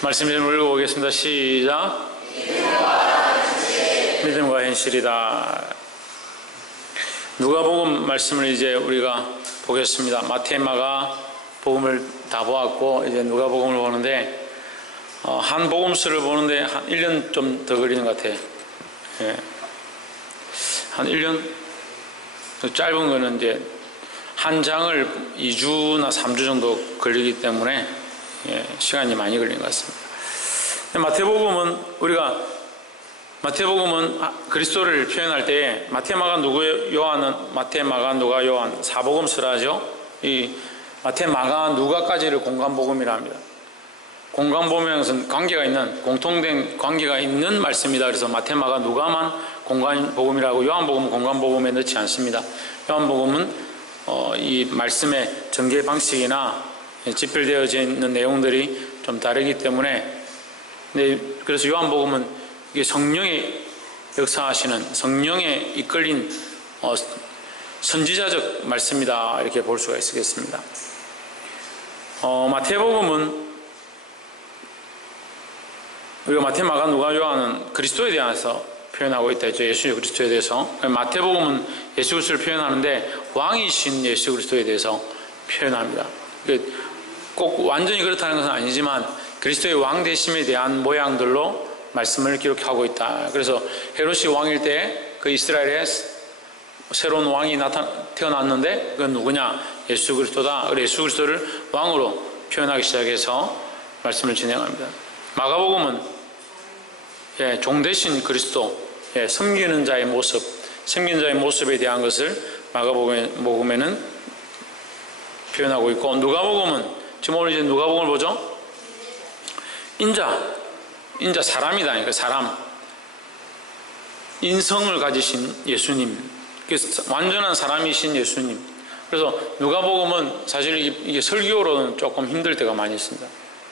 말씀 좀 읽어보겠습니다. 시작. 믿음과 현실이다. 누가복음 말씀을 이제 우리가 보겠습니다. 마태, 마가 복음을 다 보았고 이제 누가복음을 보는데 한 복음서를 보는데 한 1년 좀 더 걸리는 것 같아요. 예. 한 1년? 짧은 거는 이제 한 장을 2주나 3주 정도 걸리기 때문에 시간이 많이 걸린 것 같습니다. 마태복음은 그리스도를 표현할 때 마태, 마가, 누가, 요한은 마태, 마가, 누가, 요한 사복음서라죠. 이 마태, 마가, 누가까지를 공간복음이라 합니다. 공간복음이라는 것은 관계가 있는, 공통된 관계가 있는 말씀이다. 그래서 마태, 마가, 누가만 공간복음이라고, 요한복음은 공간복음에 넣지 않습니다. 요한복음은 이 말씀의 전개 방식이나 집필되어져 있는 내용들이 좀 다르기 때문에, 그래서 요한복음은 이게 성령의 역사하시는, 성령에 이끌린 선지자적 말씀이다, 이렇게 볼 수가 있겠습니다. 마태복음은 우리가 마태, 마가, 누가, 요한은 그리스도에 대해서 표현하고 있다 했죠. 예수 그리스도에 대해서. 마태복음은 예수 그리스도를 표현하는데 왕이신 예수 그리스도에 대해서 표현합니다. 꼭 완전히 그렇다는 것은 아니지만 그리스도의 왕 되심에 대한 모양들로 말씀을 기록하고 있다. 그래서 헤롯이 왕일 때 그 이스라엘에 새로운 왕이 태어났는데 그건 누구냐? 예수 그리스도다. 예수 그리스도를 왕으로 표현하기 시작해서 말씀을 진행합니다. 마가복음은 종 되신 그리스도, 섬기는 자의 모습에 대한 것을 마가복음에는 표현하고 있고, 누가복음은 지금 오늘 이제 누가복음을 보죠. 인자 사람이다. 그러니까 사람. 인성을 가지신 예수님. 완전한 사람이신 예수님. 그래서 누가복음은 사실 이게 설교로는 조금 힘들 때가 많이 있습니다.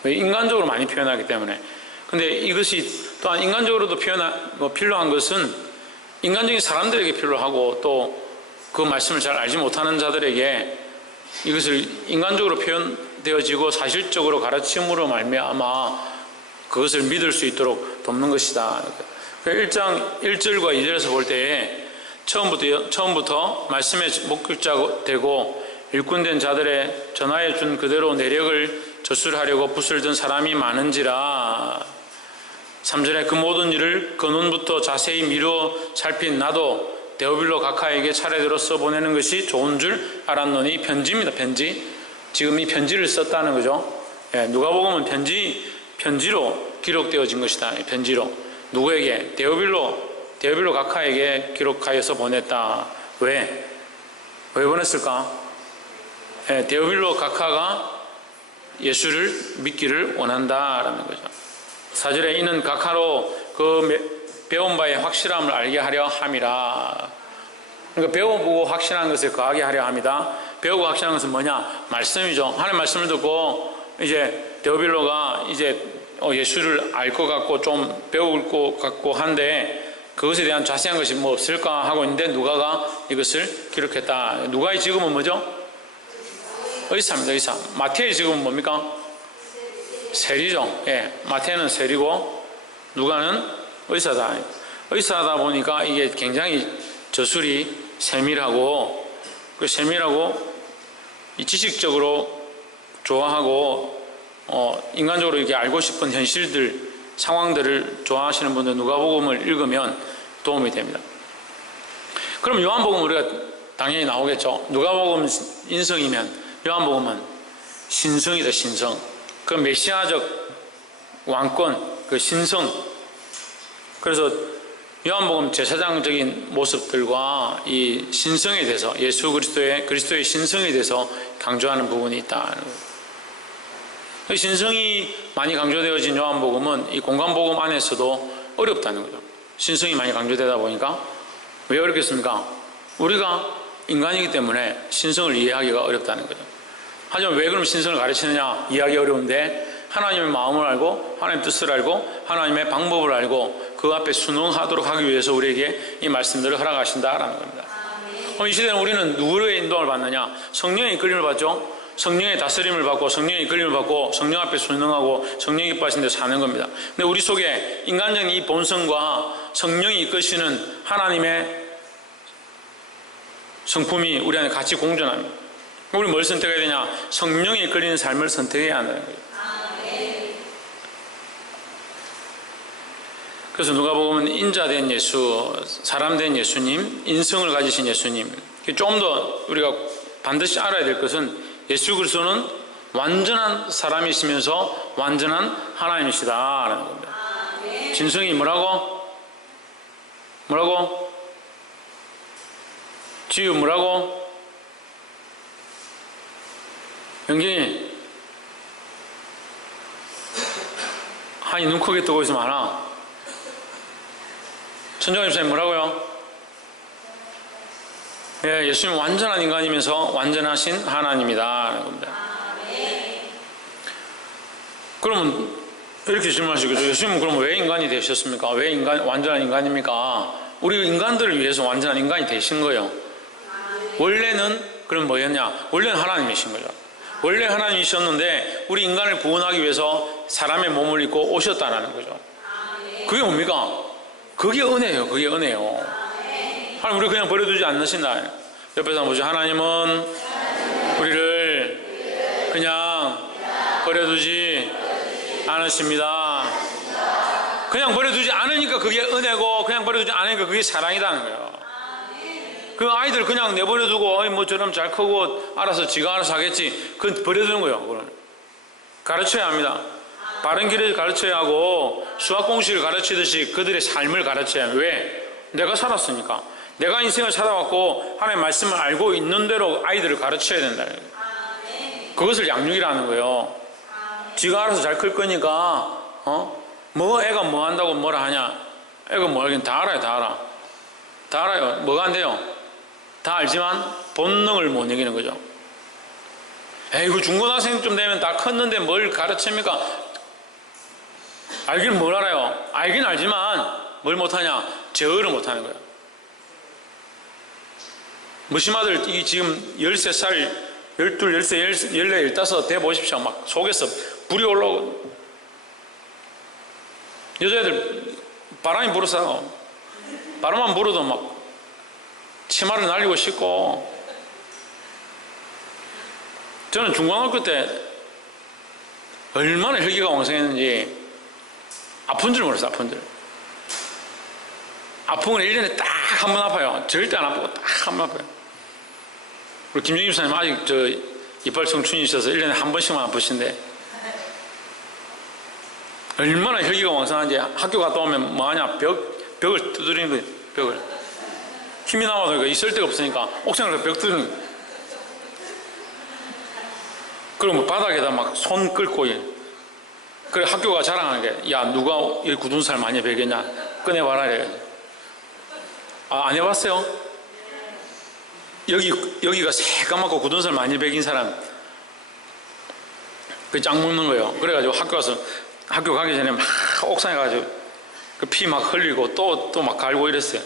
인간적으로 많이 표현하기 때문에. 근데 이것이 또한 인간적으로도 필요한 것은 인간적인 사람들에게 필요하고 또 그 말씀을 잘 알지 못하는 자들에게 이것을 인간적으로 표현되어지고 사실적으로 가르침으로 말미암아 그것을 믿을 수 있도록 돕는 것이다. 1장 1절과 2절에서 볼 때에 처음부터 말씀의 목격자 되고 일꾼된 자들의 전하여 준 그대로 내력을 저술하려고 붓을 든 사람이 많은지라. 3절에 그 모든 일을 근원부터 자세히 미루어 살핀 나도 데오빌로 각하에게 차례대로 써보내는 것이 좋은 줄 알았노니. 편지입니다. 편지. 지금 이 편지를 썼다는 거죠. 누가복음은 편지로 기록되어진 것이다. 편지로. 누구에게? 데오빌로 각하에게 기록하여서 보냈다. 왜 보냈을까? 데오빌로 각하가 예수를 믿기를 원한다라는 거죠. 4절에 이는 각하로 그 배운 바의 확실함을 알게 하려 함이라. 그러니까 배워보고 확신한 것을 거하게 하려 합니다. 배우고 확신한 것은 뭐냐? 말씀이죠. 하나님의 말씀을 듣고 이제 데오빌로가 이제 예수를 알 것 같고 좀 배울 것 같고 한데 그것에 대한 자세한 것이 뭐 없을까 하고 있는데 누가가 이것을 기록했다. 누가의 직업은 뭐죠? 의사입니다. 의사. 마태의 직업은 뭡니까? 세리죠. 마태는 세리고 누가는 의사다. 의사다 보니까 이게 굉장히 저술이 세밀하고 지식적으로 좋아하고 인간적으로 이렇게 알고 싶은 현실들, 상황들을 좋아하시는 분들 누가복음을 읽으면 도움이 됩니다. 그럼 요한복음 우리가 당연히 나오겠죠. 누가복음 인성이면 요한복음은 신성이다. 신성. 그 메시아적 왕권, 그 신성. 그래서 요한복음 제사장적인 모습들과 이 신성에 대해서 예수 그리스도의 신성에 대해서 강조하는 부분이 있다. 신성이 많이 강조되어진 요한복음은 이 공간복음 안에서도 어렵다는 거죠. 신성이 많이 강조되다 보니까. 왜 어렵겠습니까? 우리가 인간이기 때문에 신성을 이해하기가 어렵다는 거죠. 하지만 왜 그럼 신성을 가르치느냐? 이해하기 어려운데 하나님의 마음을 알고 하나님의 뜻을 알고 하나님의 방법을 알고 그 앞에 순응하도록 하기 위해서 우리에게 이 말씀들을 허락하신다라는 겁니다. 이 시대는 우리는 누구의 인도를 받느냐? 성령의 이끌림을 받죠. 성령의 다스림을 받고 성령의 이끌림을 받고 성령 앞에 순응하고 성령이 기뻐하신 데 사는 겁니다. 근데 우리 속에 인간적인 이 본성과 성령이 이끄시는 하나님의 성품이 우리 안에 같이 공존합니다. 우리 뭘 선택해야 되냐? 성령이 이끌리는 삶을 선택해야 한다는 거예요. 그래서 누가 보면 인자된 예수, 사람된 예수님, 인성을 가지신 예수님, 좀 더 우리가 반드시 알아야 될 것은 예수 그리스도는 완전한 사람이시면서 완전한 하나님이시다라는 겁니다. 진성이 뭐라고? 지유 뭐라고? 영경이 한이 눈 크게 뜨고 있으면 하나? 천정환 집사님 뭐라고요? 예, 예수님은 완전한 인간이면서 완전하신 하나님이다. 겁니다. 그러면 이렇게 질문하시겠죠. 예수님은 그럼 왜 인간이 되셨습니까? 왜 완전한 인간입니까? 우리 인간들을 위해서 완전한 인간이 되신 거예요. 원래는 그럼 뭐였냐? 원래는 하나님이신 거죠. 원래 하나님이셨는데 우리 인간을 구원하기 위해서 사람의 몸을 입고 오셨다는 거죠. 그게 뭡니까? 그게 은혜예요. 그게 은혜요. 하나님 우리 그냥 버려두지 않으신다. 옆에서 한번 보죠. 하나님은 우리를 그냥 버려두지 않으십니다. 그냥 버려두지 않으니까 그게 은혜고 그냥 버려두지 않으니까 그게 사랑이라는 거예요. 그 아이들 그냥 내버려두고 뭐처럼 잘 크고 알아서 지가 알아서 하겠지. 그건 버려두는 거예요. 그건 가르쳐야 합니다. 바른 길을 가르쳐야 하고 수학 공식을 가르치듯이 그들의 삶을 가르쳐야 합니다. 왜? 내가 살았으니까. 내가 인생을 살아왔고 하나님의 말씀을 알고 있는 대로 아이들을 가르쳐야 된다. 그것을 양육이라는 거예요. 지가 알아서 잘 클 거니까 뭐 애가 뭐 한다고 뭐라 하냐. 애가 뭐 알긴 다 알아요. 다 알아요. 뭐가 안 돼요? 다 알지만 본능을 못 이기는 거죠. 에이구 중고등학생쯤 되면 다 컸는데 뭘 가르칩니까? 알긴 뭘 알아요? 알긴 알지만 뭘 못하냐? 제어를 못하는 거예요. 무심아들 이 지금 13살, 12, 13, 14, 15 돼보십시오. 막 속에서 불이 올라오고 여자애들 바람이 불어서 바람만 불어도 막 치마를 날리고 싶고 저는 중고등학교 때 얼마나 혈기가 왕성했는지 아픈 줄 몰랐어요. 아픈 건 1년에 딱 한 번 아파요. 절대 안 아프고 딱 한 번 아파요. 우리 김정희 집사님 아직 이빨 청춘이셔서 1년에 한 번씩만 아프신데 얼마나 혈기가 왕성한지 학교 갔다 오면 뭐하냐 벽을 두드리는 거예요. 벽을 힘이 남아서 있을 데가 없으니까 옥상에서 벽 두드리는 거예요. 그러면 바닥에다 막 손 끌고 그래 학교가 자랑하는 게 야 누가 이 굳은 살 많이 베겠냐 꺼내봐라 이래가지고 안 해봤어요? 여기가 새까맣고 굳은 살 많이 베긴 사람 그 짱 먹는 거예요. 그래가지고 학교 가기 전에 막 옥상에 가지고 그 피 막 흘리고 또 막 갈고 이랬어요.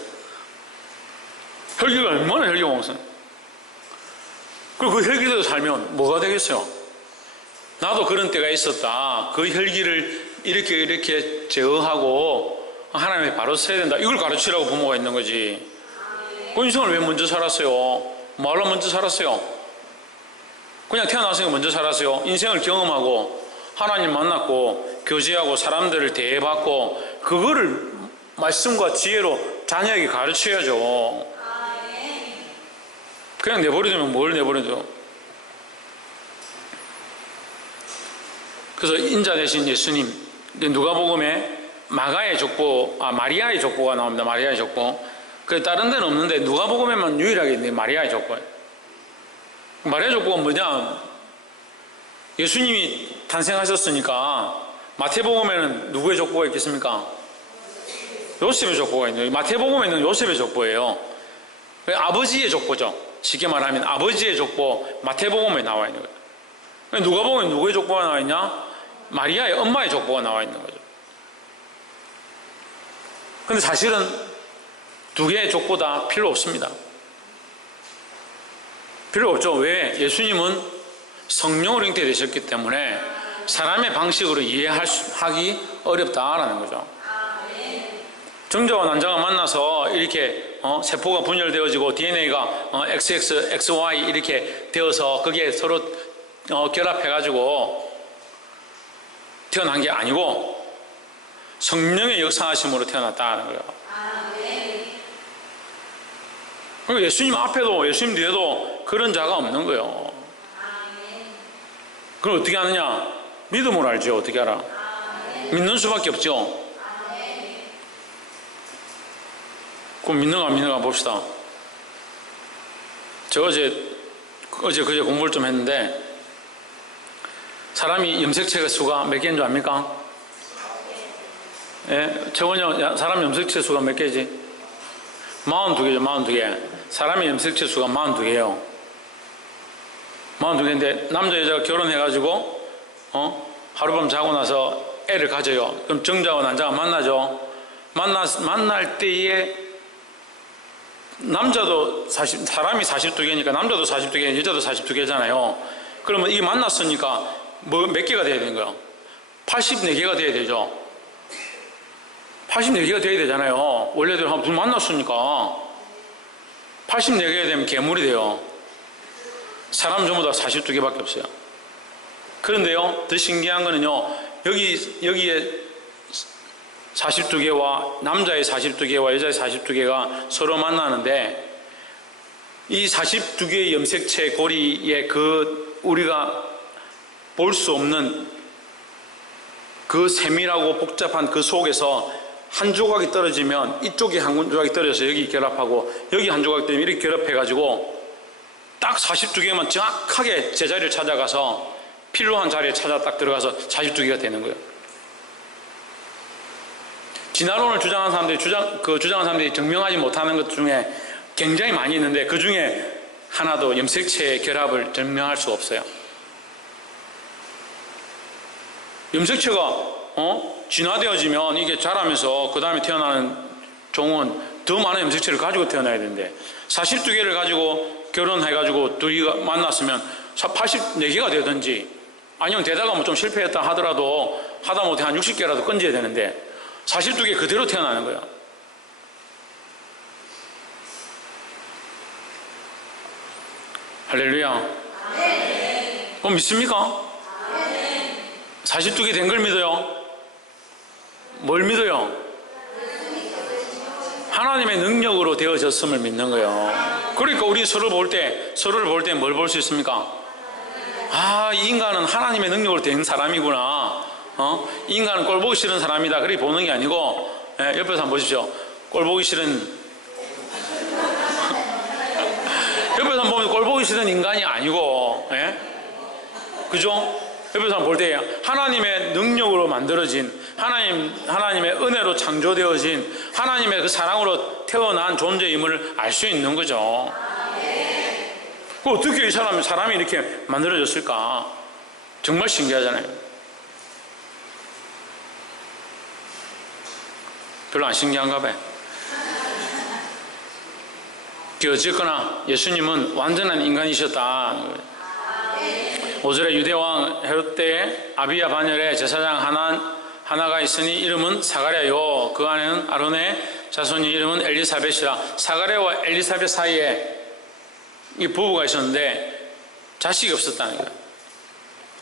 혈기가 얼마나 혈기가旺盛. 그리고 그 혈기대로 살면 뭐가 되겠어요? 나도 그런 때가 있었다. 그 혈기를 이렇게 제어하고 하나님이 바로 써야 된다. 이걸 가르치라고 부모가 있는 거지. 그 인생을 왜 먼저 살았어요? 뭐하러 먼저 살았어요? 그냥 태어났으니까 먼저 살았어요. 인생을 경험하고 하나님 만났고 교제하고 사람들을 대해받고 그거를 말씀과 지혜로 자녀에게 가르쳐야죠. 그냥 내버려두면 뭘 내버려둬? 그래서 인자 되신 예수님, 누가복음에 마리아의 족보가 나옵니다. 마리아의 족보. 그 다른 데는 없는데 누가복음에만 유일하게 있는 마리아의 족보예요. 마리아의 족보가 뭐냐? 예수님이 탄생하셨으니까 마태복음에는 누구의 족보가 있겠습니까? 요셉의 족보가 있는 거예요. 마태복음에는 요셉의 족보예요. 아버지의 족보죠. 쉽게 말하면 아버지의 족보 마태복음에 나와 있는 거예요. 누가복음에 누구의 족보가 나와 있냐? 마리아의 엄마의 족보가 나와 있는 거죠. 근데 사실은 두 개의 족보 다 필요 없습니다. 필요 없죠. 왜? 예수님은 성령으로 잉태되셨기 때문에 사람의 방식으로 이해하기 어렵다라는 거죠. 정자와 난자가 만나서 이렇게 세포가 분열되어지고 DNA가 XX, XY 이렇게 되어서 그게 서로 결합해가지고 태어난 게 아니고 성령의 역사하심으로 태어났다는 거예요. 그러니까 예수님 앞에도 예수님 뒤에도 그런 자가 없는 거예요. 그럼 어떻게 하느냐? 믿음으로 알죠. 어떻게 알아? 믿는 수밖에 없죠. 그럼 믿는가 안 믿는가 봅시다. 저 그제 공부를 좀 했는데 사람이 염색체 수가 몇 개인 줄 압니까? 예? 최원이 형, 사람 염색체 수가 몇 개지? 42개죠, 42개. 사람의 염색체 수가 42개예요. 42개인데 남자 여자가 결혼해가지고 하룻밤 자고 나서 애를 가져요. 그럼 정자와 난자가 만나죠. 만날 때에 남자도 사람이 42개니까 남자도 42개, 여자도 42개잖아요. 그러면 이게 만났으니까 몇 개가 돼야 되는 거예요? 84개가 돼야 되죠. 84개가 돼야 되잖아요. 원래대로 둘 만났으니까 84개가 되면 괴물이 돼요. 사람 전부 다 42개밖에 없어요. 그런데요, 더 신기한 거는요, 여기에 42개와 남자의 42개와 여자의 42개가 서로 만나는데 이 42개의 염색체 고리에 우리가 볼 수 없는 그 세밀하고 복잡한 그 속에서 한 조각이 떨어지면 이쪽에 한 조각이 떨어져서 여기 결합하고 여기 한 조각이 떨어지면 이렇게 결합해가지고 딱 42개만 정확하게 제자리를 찾아가서 필요한 자리에 찾아 딱 들어가서 42개가 되는 거예요. 진화론을 주장하는 사람들이 주장하는 사람들이 증명하지 못하는 것 중에 굉장히 많이 있는데 그 중에 하나도 염색체의 결합을 증명할 수 없어요. 염색체가 진화되어지면 이게 자라면서 그 다음에 태어나는 종은 더 많은 염색체를 가지고 태어나야 되는데 42개를 가지고 결혼해가지고 둘이 만났으면 84개가 되든지 아니면 되다가 뭐 좀 실패했다 하더라도 하다못해 한 60개라도 건져야 되는데 42개 그대로 태어나는 거야. 할렐루야. 그럼 믿습니까? 42개 된 걸 믿어요? 뭘 믿어요? 하나님의 능력으로 되어졌음을 믿는 거예요. 그러니까 우리 서로를 볼 때 뭘 볼 수 있습니까? 아, 이 인간은 하나님의 능력으로 된 사람이구나. 이 인간은 꼴 보기 싫은 사람이다. 그렇게 보는 게 아니고, 옆에서 한번 보십시오. 꼴 보기 싫은 옆에서 한번 보면 꼴 보기 싫은 인간이 아니고, 그죠? 옆에서 한번 볼 때 하나님의 능력으로 만들어진 하나님의 은혜로 창조되어진 하나님의 그 사랑으로 태어난 존재임을 알 수 있는 거죠. 그 어떻게 이 사람이 이렇게 만들어졌을까? 정말 신기하잖아요. 별로 안 신기한가 봐요. 어쨌거나 예수님은 완전한 인간이셨다. 5절에 유대왕 헤롯 때에 아비야 반열에 제사장 하나가 있으니 이름은 사가랴요. 그 안에는 아론의 자손이 이름은 엘리사벳이라. 사가랴와 엘리사벳 사이에 이 부부가 있었는데 자식이 없었다는 거예요.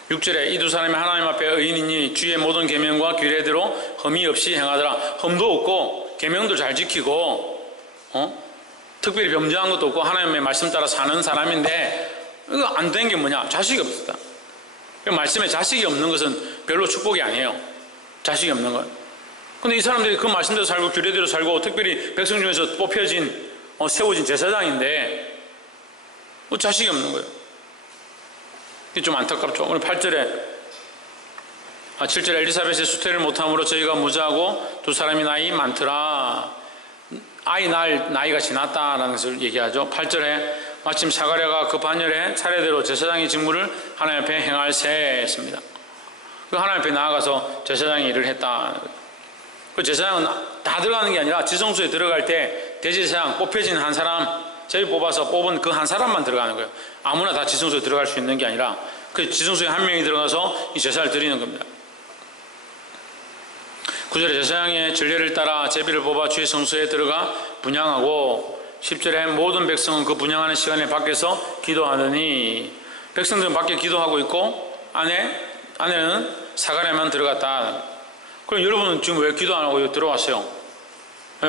6절에 이 두 사람이 하나님 앞에 의인이니 주의 모든 계명과 규례대로 흠이 없이 행하더라. 흠도 없고 계명도 잘 지키고 특별히 범죄한 것도 없고 하나님의 말씀 따라 사는 사람인데 이거 안 된 게 뭐냐? 자식이 없었다. 그 말씀에 자식이 없는 것은 별로 축복이 아니에요. 자식이 없는 건. 근데 이 사람들이 그 말씀대로 살고 규례대로 살고 특별히 백성 중에서 뽑혀진 세워진 제사장인데 자식이 없는 거예요. 이게 좀 안타깝죠. 오늘 7절에 엘리사벳의 수태를 못함으로 저희가 무자하고 두 사람이 나이 많더라. 나이가 지났다라는 것을 얘기하죠. 8절에 마침 사가랴가 그 반열에 차례대로 제사장의 직무를 하나님 앞에 행할세 했습니다. 그 하나님 앞에 나아가서 제사장의 일을 했다. 그 제사장은 다 들어가는 게 아니라 지성소에 들어갈 때 대제사장 뽑혀진 한 사람 제일 뽑아서 뽑은 그 한 사람만 들어가는 거예요. 아무나 다 지성소에 들어갈 수 있는 게 아니라 그 지성소에 한 명이 들어가서 이 제사를 드리는 겁니다. 9절에 제사장의 전례를 따라 제비를 뽑아 주의 성소에 들어가 분향하고 10절에 모든 백성은 그 분향하는 시간에 밖에서 기도하더니 백성들은 밖에 기도하고 있고 안에는 사가랴만 들어갔다. 그럼 여러분은 지금 왜 기도 안 하고 들어왔어요?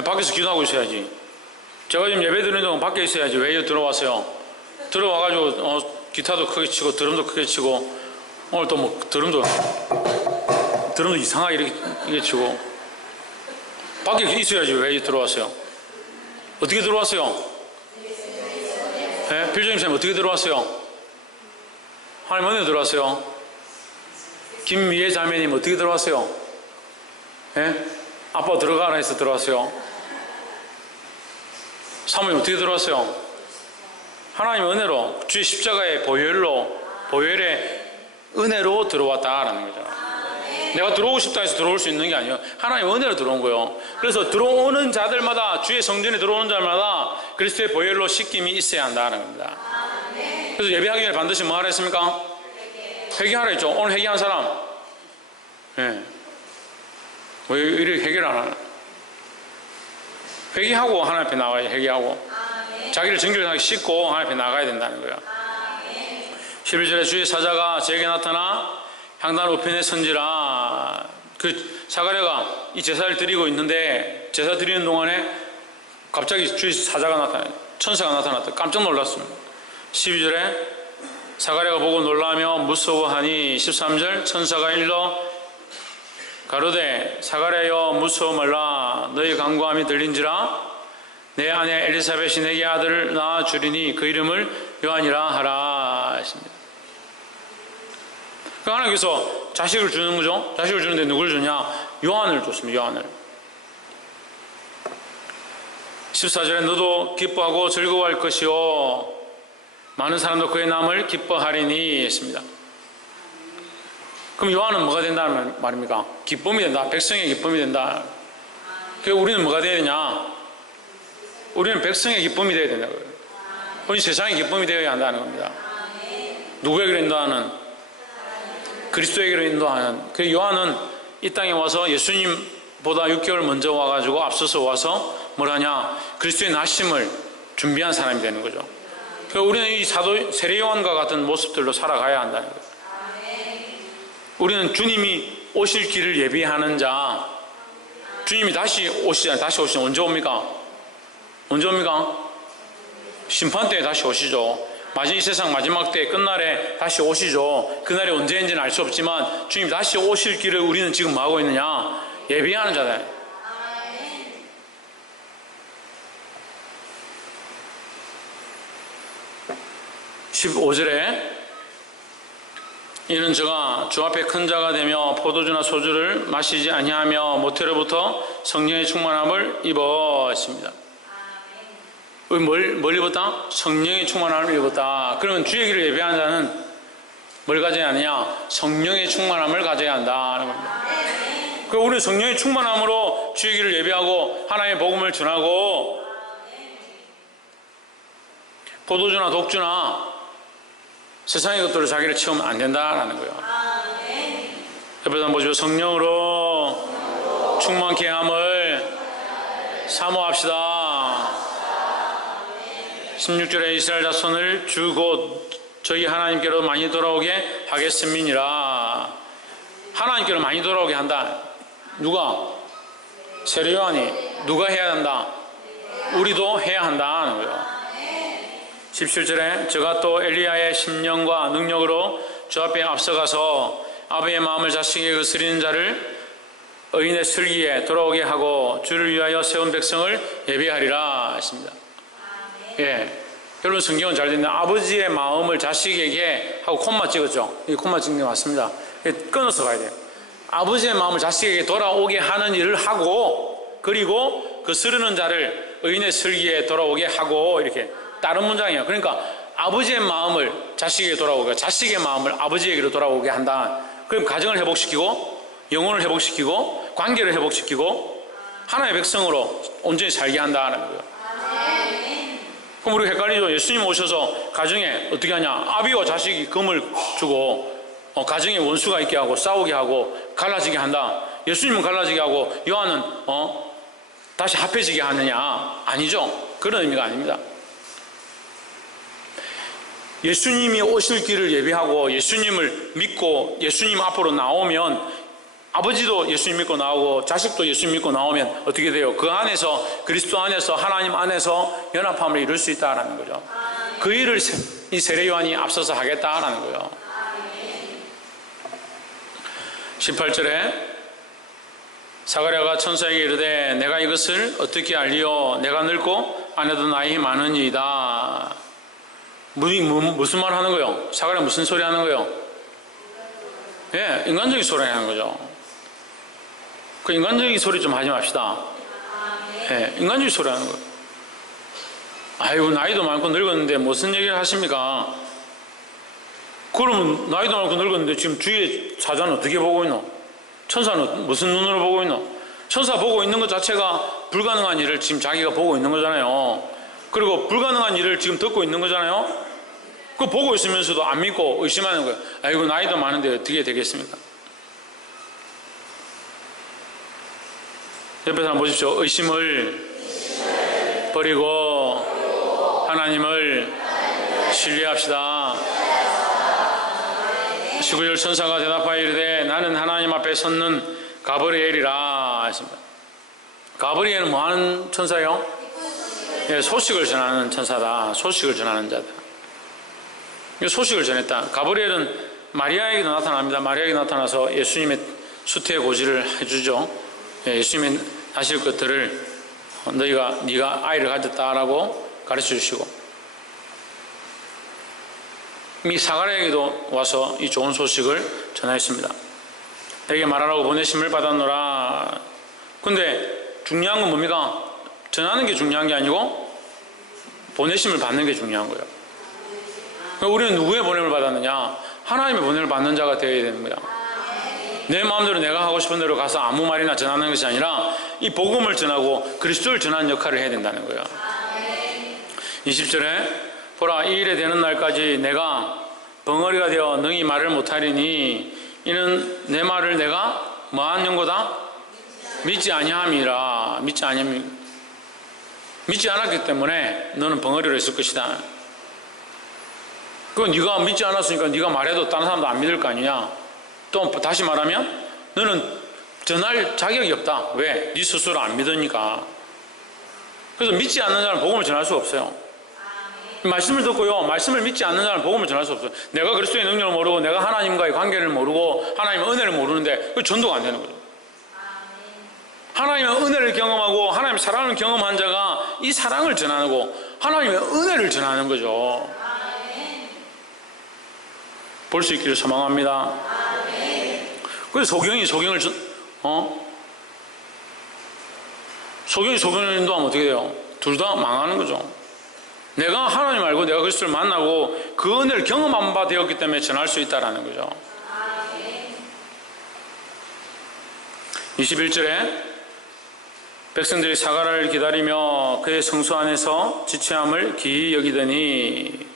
밖에서 기도하고 있어야지. 제가 지금 예배 드리는 동안 밖에 있어야지. 왜 여기 들어왔어요? 들어와가지고 기타도 크게 치고 드럼도 크게 치고 오늘 또 뭐 드럼도 이상하게 이렇게 치고 밖에 있어야지. 왜 여기 들어왔어요? 어떻게 들어왔어요? 네? 필조님 선생님 어떻게 들어왔어요? 하나님 은혜 들어왔어요? 김미애 자매님 어떻게 들어왔어요? 네? 아빠 들어가라 해서 들어왔어요? 사모님 어떻게 들어왔어요? 하나님의 은혜로 주의 십자가의 보혈의 은혜로 들어왔다라는 거죠. 내가 들어오고 싶다 해서 들어올 수 있는 게 아니에요. 하나님의 은혜로 들어온 거예요. 그래서 들어오는 자들마다 주의 성전에 들어오는 자마다 그리스도의 보혈로 씻김이 있어야 한다는 겁니다. 그래서 예배하기 전에 반드시 뭐 하라 했습니까? 회개하라 했죠. 오늘 회개한 사람 네. 왜 이렇게 회개를 안 하나? 회개하고 하나님 앞에 나와야 회개하고 자기를 정결하게 씻고 하나님 앞에 나가야 된다는 거예요. 11절에 주의 사자가 제게 나타나 향단 우편에 선지라. 그 사가랴가 이 제사를 드리고 있는데 제사 드리는 동안에 갑자기 주의 사자가 나타나요. 천사가 나타났다. 깜짝 놀랐습니다. 12절에 사가랴가 보고 놀라며 무서워하니 13절 천사가 일러 가로되 사가랴여 무서워 말라. 너희 간구함이 들린지라. 내 아내 엘리사벳이 내게 아들을 낳아 주리니 그 이름을 요한이라 하라 하십니다. 그 하나님께서 자식을 주는 거죠. 자식을 주는데 누굴 주냐? 요한을 줬습니다. 요한을. 14절에 너도 기뻐하고 즐거워할 것이요 많은 사람도 그의 남을 기뻐하리니 했습니다. 그럼 요한은 뭐가 된다는 말입니까? 기쁨이 된다. 백성의 기쁨이 된다. 그래서 우리는 뭐가 되어야 되냐? 우리는 백성의 기쁨이 되어야 된다고요. 우리 세상의 기쁨이 되어야 한다는 겁니다. 누구에게로 인도하는? 그리스도에게로 인도하는. 그래서 요한은 이 땅에 와서 예수님보다 6개월 먼저 와가지고 앞서서 와서 뭘 하냐? 그리스도의 나심을 준비한 사람이 되는 거죠. 그래서 우리는 이 사도 세례 요한과 같은 모습들로 살아가야 한다는 거예요. 우리는 주님이 오실 길을 예비하는 자. 주님이 다시 오시잖아요. 다시 오시면 언제 옵니까? 언제 옵니까? 심판 때에 다시 오시죠. 이 세상 마지막 때 끝날에 다시 오시죠. 그날이 언제인지는 알 수 없지만 주님이 다시 오실 길을 우리는 지금 뭐 하고 있느냐? 예비하는 자다. 15절에 이는 저가 주 앞에 큰 자가 되며 포도주나 소주를 마시지 아니하며 모태로부터 성령의 충만함을 입었습니다. 뭘 입었다? 성령의 충만함을 입었다. 그러면 주의 길을 예배하는 자는 뭘 가져야 하느냐? 성령의 충만함을 가져야 한다는 겁니다. 그러니까 우리는 성령의 충만함으로 주의 길을 예배하고 하나님의 복음을 전하고 포도주나 독주나 세상의 것들로 자기를 채우면 안 된다라는 거예요. 옆에서 한번 보시죠. 성령으로 충만케 함을 사모합시다. 16절에 이스라엘 자손을 주 곧 저희 하나님께로 많이 돌아오게 하겠음이니라. 하나님께로 많이 돌아오게 한다. 누가? 세례 요한이. 누가 해야 한다? 우리도 해야 한다는 거예요. 17절에 저가 또 엘리야의 심령과 능력으로 주 앞에 앞서가서 아버지의 마음을 자식에게 거스리는 자를 의인의 슬기에 돌아오게 하고 주를 위하여 세운 백성을 예비하리라 했습니다. 예, 여러분 성경은 잘 됐는데 아버지의 마음을 자식에게 하고 콤마 찍었죠. 이 콤마 찍는 게 맞습니다. 끊어서 가야 돼요. 아버지의 마음을 자식에게 돌아오게 하는 일을 하고 그리고 거스르는 자를 의인의 슬기에 돌아오게 하고 이렇게 다른 문장이에요. 그러니까 아버지의 마음을 자식에게 돌아오게, 자식의 마음을 아버지에게로 돌아오게 한다. 그럼 가정을 회복시키고 영혼을 회복시키고 관계를 회복시키고 하나의 백성으로 온전히 살게 한다는 거예요. 그럼 우리 헷갈리죠. 예수님 오셔서 가정에 어떻게 하냐? 아비와 자식이 금을 주고 가정에 원수가 있게 하고 싸우게 하고 갈라지게 한다. 예수님은 갈라지게 하고 요한은 다시 합해지게 하느냐? 아니죠. 그런 의미가 아닙니다. 예수님이 오실 길을 예비하고 예수님을 믿고 예수님 앞으로 나오면 아버지도 예수님 믿고 나오고 자식도 예수님 믿고 나오면 어떻게 돼요? 그 안에서 그리스도 안에서 하나님 안에서 연합함을 이룰 수 있다라는 거죠. 그 일을 이 세례 요한이 앞서서 하겠다라는 거예요. 18절에 사가랴가 천사에게 이르되 내가 이것을 어떻게 알리오? 내가 늙고 아내도 나이 많으니이다. 무슨 말 하는 거예요? 사가랴 무슨 소리 하는 거예요? 예, 인간적인 소리 하는 거죠. 그 인간적인 소리 좀 하지 맙시다. 예, 인간적인 소리 하는 거예요. 아이고 나이도 많고 늙었는데 무슨 얘기를 하십니까? 그러면 나이도 많고 늙었는데 지금 주위에 사자는 어떻게 보고 있노? 천사는 무슨 눈으로 보고 있노? 천사 보고 있는 것 자체가 불가능한 일을 지금 자기가 보고 있는 거잖아요. 그리고 불가능한 일을 지금 듣고 있는 거잖아요. 그 보고 있으면서도 안 믿고 의심하는 거예요. 아이고 나이도 많은데 어떻게 되겠습니까? 옆에 사람 보십시오. 의심을 버리고 하나님을 신뢰합시다. 19절 천사가 대답하여 이르되 나는 하나님 앞에 섰는 가브리엘이라 했습니다. 가브리엘은 뭐 하는 천사예요? 예, 소식을 전하는 천사다. 소식을 전하는 자다. 소식을 전했다. 가브리엘은 마리아에게도 나타납니다. 마리아에게 나타나서 예수님의 수태의 고지를 해주죠. 예, 예수님이 하실 것들을 네가 아이를 가졌다라고 가르쳐 주시고, 이 사가랴에게도 와서 이 좋은 소식을 전하였습니다. 내게 말하라고 보내심을 받았노라. 근데 중요한 건 뭡니까? 전하는 게 중요한 게 아니고 보내심을 받는 게 중요한 거예요. 우리는 누구의 보냄을 받았느냐? 하나님의 보냄을 받는 자가 되어야 되는 거야. 내 마음대로 내가 하고 싶은 대로 가서 아무 말이나 전하는 것이 아니라 이 복음을 전하고 그리스도를 전하는 역할을 해야 된다는 거예요. 20절에 보라 이 일에 되는 날까지 내가 벙어리가 되어 능히 말을 못하리니 이는 내 말을 내가 뭐한 연고다? 믿지 아니함이라. 믿지 않았기 때문에 너는 벙어리로 있을 것이다. 그건 네가 믿지 않았으니까 네가 말해도 다른 사람도 안 믿을 거 아니냐. 또 다시 말하면 너는 전할 자격이 없다. 왜? 네 스스로 안 믿으니까. 그래서 믿지 않는 자는 복음을 전할 수가 없어요. 말씀을 듣고요, 말씀을 믿지 않는 자는 복음을 전할 수 없어요. 내가 그리스도의 능력을 모르고 내가 하나님과의 관계를 모르고 하나님의 은혜를 모르는데 그 전도가 안 되는 거죠. 하나님의 은혜를 경험하고 하나님의 사랑을 경험한 자가 이 사랑을 전하고 하나님의 은혜를 전하는 거죠. 볼 수 있기를 소망합니다. 그래서 소경이 소경을 인도하면 어떻게 돼요? 둘 다 망하는 거죠. 내가 하나님 알고 내가 그리스도를 만나고 그 은혜를 경험한 바 되었기 때문에 전할 수 있다는 거죠. 21절에 백성들이 사가랴를 기다리며 그의 성소 안에서 지체함을 기이 여기더니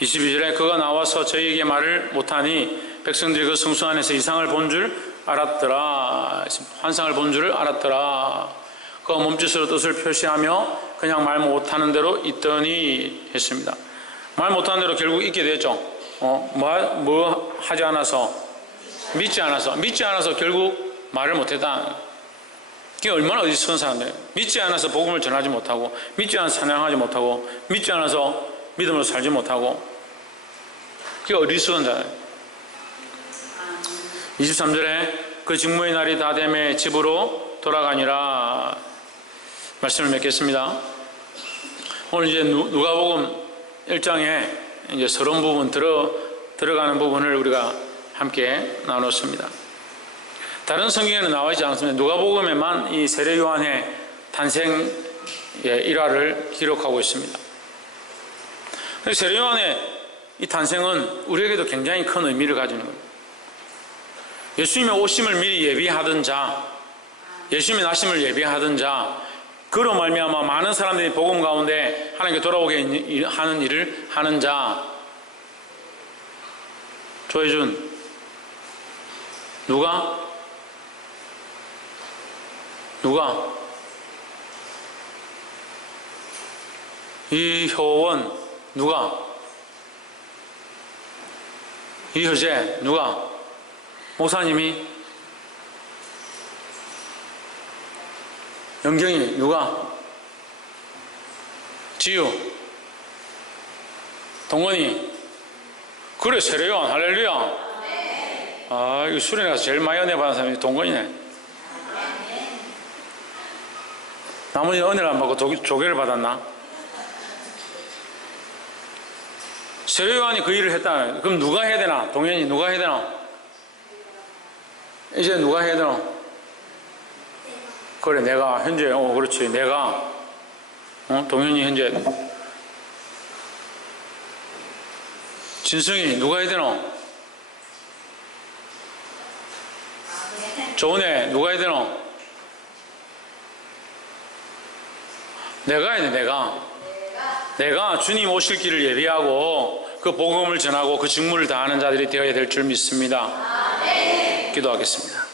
22절에 그가 나와서 저희에게 말을 못하니 백성들이 그 성소 안에서 이상을 본 줄 알았더라. 환상을 본 줄을 알았더라. 그가 몸짓으로 뜻을 표시하며 그냥 말 못하는 대로 있더니 했습니다. 말 못하는 대로 결국 있게 됐죠. 뭐 하지 않아서 믿지 않아서 결국 말을 못했다. 그게 얼마나 어리석은 사람들이에요. 믿지 않아서 복음을 전하지 못하고 믿지 않아서 찬양하지 못하고 믿지 않아서 믿음으로 살지 못하고 그게 어리석은 자예요. 23절에 그 직무의 날이 다 되매 집으로 돌아가니라. 말씀을 맺겠습니다. 오늘 이제 누가복음 1장에 이제 서론 부분 들어가는 부분을 우리가 함께 나눴습니다. 다른 성경에는 나와 있지 않습니다. 누가복음에만 이 세례 요한의 탄생의 일화를 기록하고 있습니다. 세례 요한의 이 탄생은 우리에게도 굉장히 큰 의미를 가지는 겁니다. 예수님의 오심을 미리 예비하던 자, 예수님의 나심을 예비하던 자, 그로 말미암아 많은 사람들이 복음 가운데 하나님께 돌아오게 하는 일을 하는 자. 조혜준. 누가? 이효원. 누가? 이효재. 누가? 목사님이? 영경이. 누가? 지유. 동건이. 그래, 세례요한. 할렐루야. 아, 이거 수련회 가서 제일 많이 은혜 받은 사람이 동건이네. 나머지 은혜를 안 받고 조교를 받았나? 세례요한이 그 일을 했다. 그럼 누가 해야 되나? 동현이 누가 해야 되나? 이제 누가 해야 되나? 그래, 내가 현재 그렇지, 내가 동현이 현재. 진성이 누가 해야 되나? 조은혜 누가 해야 되나? 내가 해야 돼. 내가 주님 오실 길을 예비하고 그 복음을 전하고 그 직무를 다하는 자들이 되어야 될 줄 믿습니다. 기도하겠습니다.